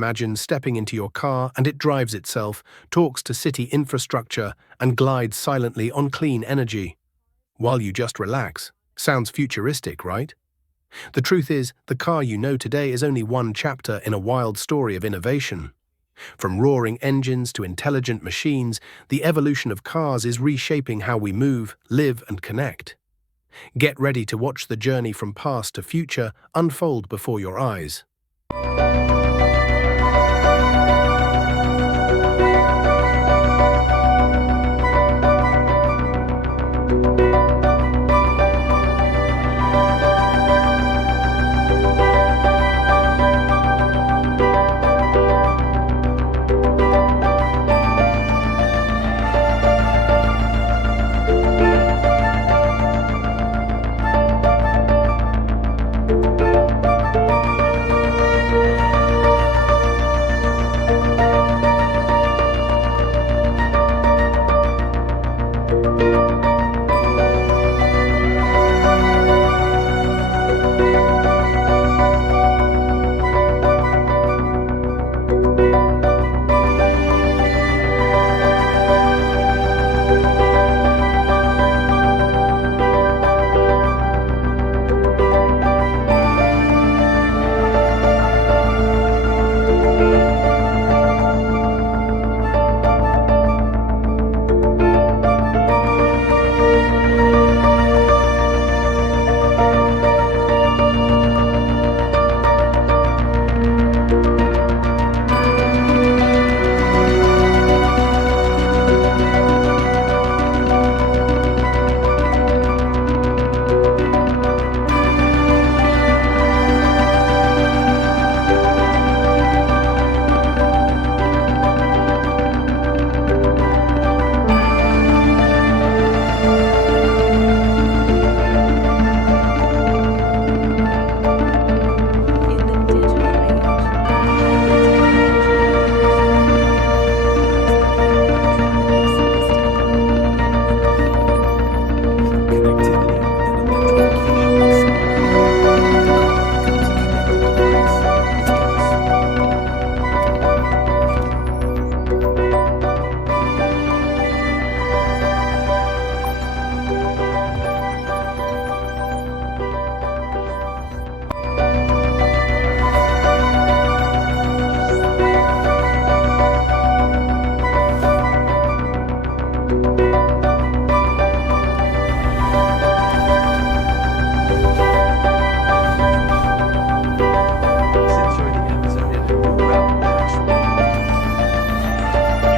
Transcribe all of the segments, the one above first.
Imagine stepping into your car and it drives itself, talks to city infrastructure, and glides silently on clean energy, while you just relax. Sounds futuristic, right? The truth is, the car you know today is only one chapter in a wild story of innovation. From roaring engines to intelligent machines, the evolution of cars is reshaping how we move, live, and connect. Get ready to watch the journey from past to future unfold before your eyes.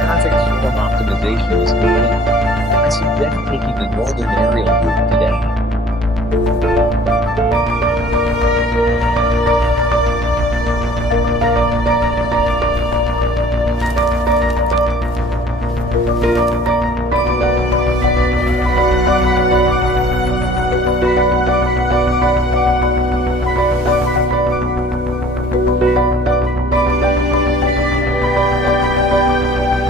Traffic swarm optimization is complete. I suggest taking the northern area